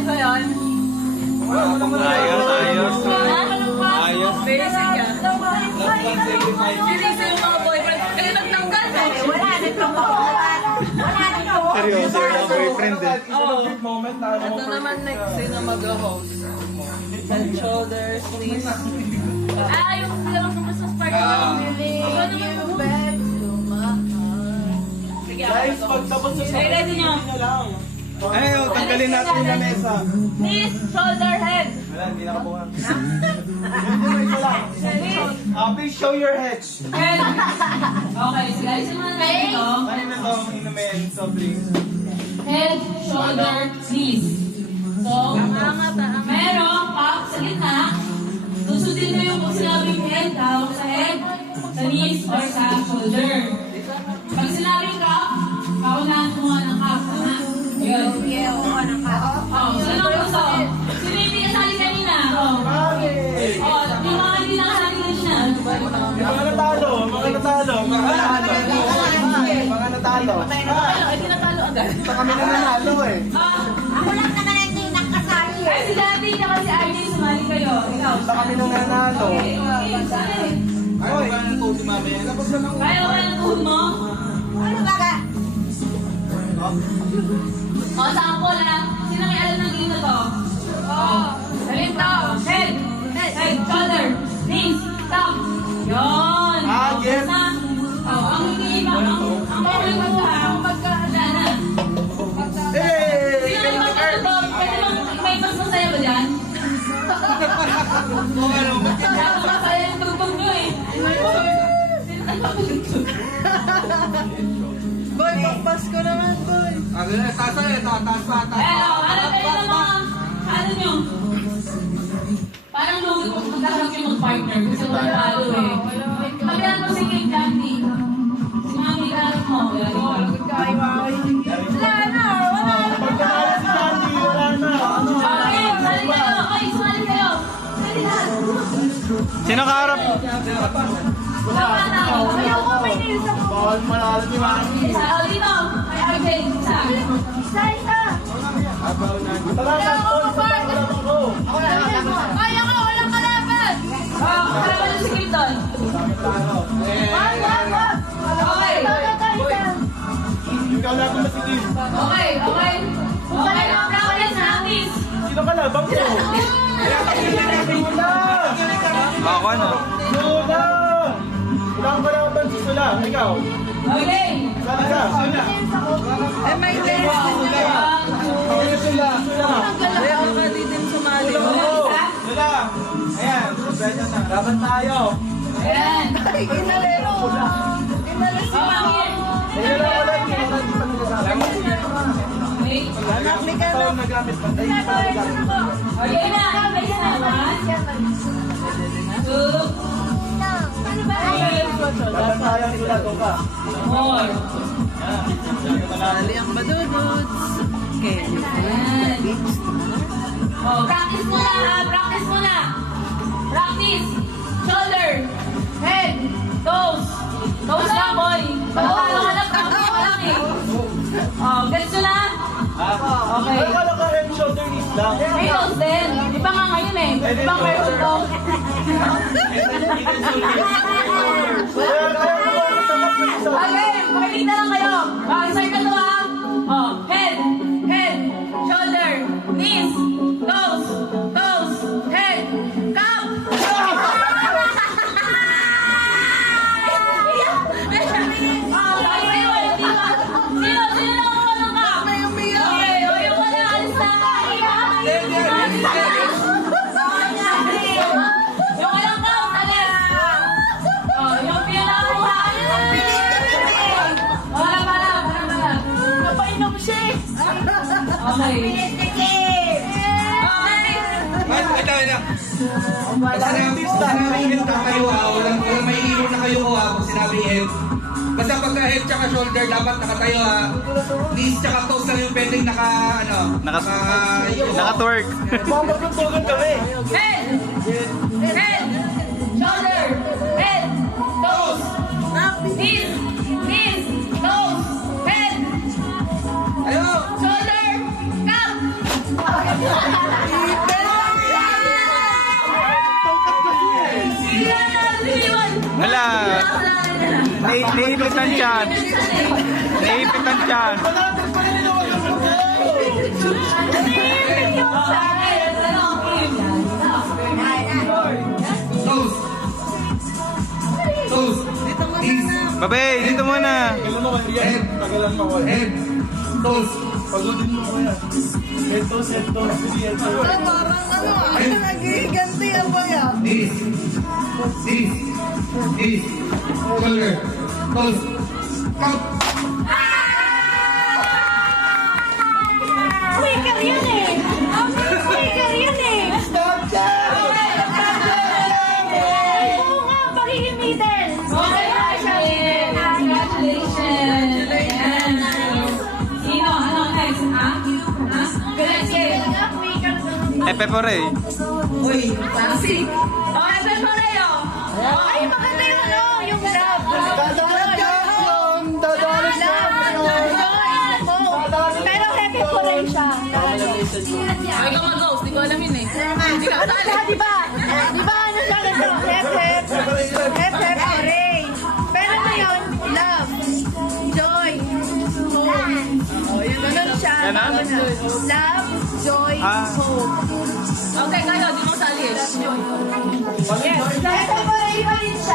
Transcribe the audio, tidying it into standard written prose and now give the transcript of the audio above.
Ayos ba yun? Ayos. Basic ka. Last 175. Sinisa yung mga boyfriend. Kaya nagtanggal eh. Wala nang Seryoso yung boyfriend eh. Ito naman next sino mag-host. Head, shoulders, knees. Yung dalawang sumusas part ng Sige, Guys, pag tapos sa okay, ready nyo? Ay, tanggalin natin yung lamesa. Knees, shoulder, head. Wala, hindi nakabuha. Please show your heads. Head. Okay, so guys, yung mga dito. Ano na to? Inumin, soft drinks. Head, shoulder, knees. So, meron cup sa gitna. Susundin mo yung kung sinabing head, tawag sa head, sa knees, or sa shoulder. Pag sinabing cup, paunahan mo ng cup. Tama? Yun. Sino ang gusto? Sino yung hindi kasali kanina? Yung mga hindi nakasali kanina. Mga natalo. Hindi natalo agad. Ito kami na nanalo eh. Ako lang naman ang hindi nakasali. Ay, si Daddy na si RJ, sumali kayo. Ikaw. Ito kami na nanalo. Okay, sali. Ayaw ba ng tuhod si mami? Tapos na lang. Kaya ba ng tuhod mo? Ano ba ka? O, sample ha. Sino may alam ng game na to? Salit to. Head, shoulder, knees, top. Yun. Yes. Na. Ang hindi ba? Ang magkahanda na. Sino may mas to? Pwede bang may mas masaya ba dyan? Dapat masaya yung tugtog nyo eh. Sino ang magtugtog? Boy, pakpas ko naman, boy. Taas pa. Ano kayo ng mga, ano nyo? Parang lugi ko magkakaroon kayo mag-partner kasi wala talo eh. Pagyan mo si Kate Candy. Si Mami Garot mo. Wala na. Pagkakala si Candy, wala na. Okay, sali kayo. Okay, sali kayo. Sali na. Sino kaharap? Wala na. Ayoko, may nails ako. Bawal manalo ni Mami. Isa, dito. Kay RJ. Isa. Isa. Tara na, boy. Kaya ko, walang kalaban. Kalaban niyo si Kate doon. Okay. Ikaw na kung masigil. Okay. Okay, practice, practice. Sino ka labang ko? Sula! Ako ano? Sula! Ilang kalaban si Sula? Ikaw? Okay. Saan ka? Sula! May test. Sula! Sula! Ayaw ka din sumali. Sula! Ayan, pwede na. Laban tayo. Ayan. Inalero. Ayun lang ulit. Hindi pa nagagamit. Okay. Ito ang nagamit. Pantayin pa nagamit. Okay na. Balik na. 1, 2, Laban tayo ang Sula. Ito ka. 4. Sali ang badududs. Okay. Ayan. Oh, practice muna ha. Practice muna. Practice. Shoulder. Head. Toes. Toes lang, boy. Pagkakalap ka lang eh. Oh, gets nyo na? Okay. Ay, kala ka head, shoulder, knees lang. May toes din. Di ba nga ngayon eh? Di ba meron to? Okay, makinig na lang kayo. Circle to ha. Oh, head, shoulder, knees, toes, head, cup. Sino nakuha ng cup? Okay, yung wala, alis na. Yung walang cup, alis. Oh, yung pinakuha. Para. Napainom siya eh. Okay. Basta na head na kayo ha. Walang may ilo na kayo ha. Kung sinabing head. Basta pagka head tsaka shoulder, dapat nakatayo ha. Knees tsaka toes lang yung pwedeng Naka-twerk. Mamaglutugan kami. Head, shoulder, head, toes, knees, toes, head, Ayaw! shoulder, cup. Naipit ang tiyan. Naipit ang tiyan. Toast. Toast. Knees. Babay, dito muna. Head. Head. Toast. Pagudin mo ko yan. Ito. Parang ano nagiganti ang baya. Knees. Knees. Knees. Shoulder. Toast. Count. Quicker yun eh. Quicker yun eh. Oo nga, pagiging middle. Congratulations! Congratulations! Ayan. Sino? Ano next? Ha? Ha? Sige. Quicker doon. Epe po rin. Uy, Nancy. Okay, pero Leo. Ay, maganda yung ano, yung love. Pero happy ko rin siya. Ay, ka mag-ghost. Di ko alam yun eh. Hindi ka Ano siya, di ba? Di ba ano siya ganito? Hep, hooray. Pero ano yun? Love, joy, hope. Oh, yun, ganun siya. Ganon? Love, joy, Ah. hope. Okay, kayo. Di mo sali eh. Yes, happy ko rin pa rin siya.